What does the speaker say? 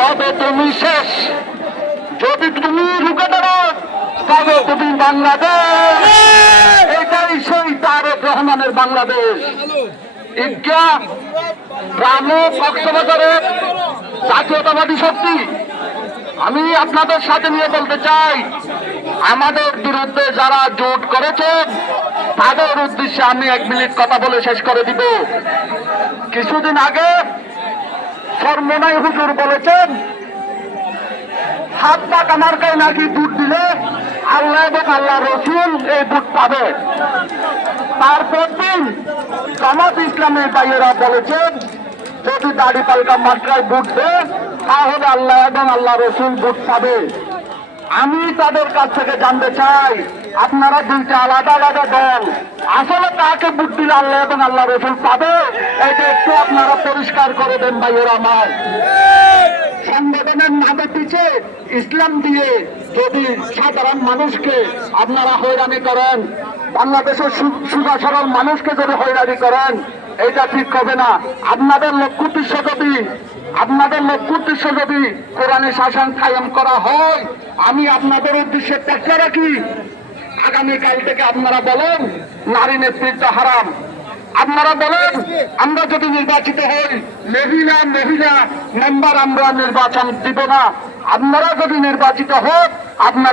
তবে তুমি শেষ। যদি তুমি রুখে দাঁড়াও তবে তুমি বাংলাদেশ। এটাই সেই তারেক রহমানের বাংলাদেশ। ইজ্ঞা গ্রাম কক্সবাজারের জাতীয়তাবাদী শক্তি। আমি আপনাদের সাথে নিয়ে বলতে চাই আমাদের বিরুদ্ধে যারা জোট করেছেন তাদের উদ্দেশ্যে আমি এক মিনিট কথা বলে শেষ করে দিব। কিছুদিন আগে সর্বনাই হুজুর বলেছেন, হাত পা কামারকায় নাকি দুধ দিলে আল্লাহ এবং আল্লাহ রসুল এই দুধ পাবে। তারপর দিন জামাত ইসলামের বাইরা বলেছেন, যদি দাড়ি পাল্টা মাত্রায় বুট দেয়, তাহলে আল্লাহ এবং আল্লাহ রসুল বুট পাবে। আমি তাদের কাছ থেকে জানতে চাই, আপনারা দুইটা আলাদা আলাদা দল। আসলে তাকে বুদ্ধি আল্লাহ এবং আল্লাহ রসুল পাবে? এটা একটু আপনারা পরিষ্কার করে দেন ভাই ওরা আমার। সংগঠনের নামে পিছিয়ে ইসলাম দিয়ে যদি সাধারণ মানুষকে আপনারা হয়রানি করেন, বাংলাদেশের সু- সুজা সরল মানুষকে যদি হয়রানি করেন এটা ঠিক হবে না। আপনাদের লক্ষ্য উদ্দেশ্য যদি, আপনাদের লক্ষ্য উদ্দেশ্য যদি কোরআনে শাসন কায়েম করা হয়, আমি আপনাদের উদ্দেশ্যে চেষ্টা রাখি, আগামীকাল থেকে আপনারা বলেন, নারী নেতৃত্ব হারাম। আপনারা বলেন, আমরা যদি নির্বাচিত হই, মহিলা মহিলা, মেম্বার আমরা নির্বাচন দিব না। আপনারা যদি নির্বাচিত হোক আপনারা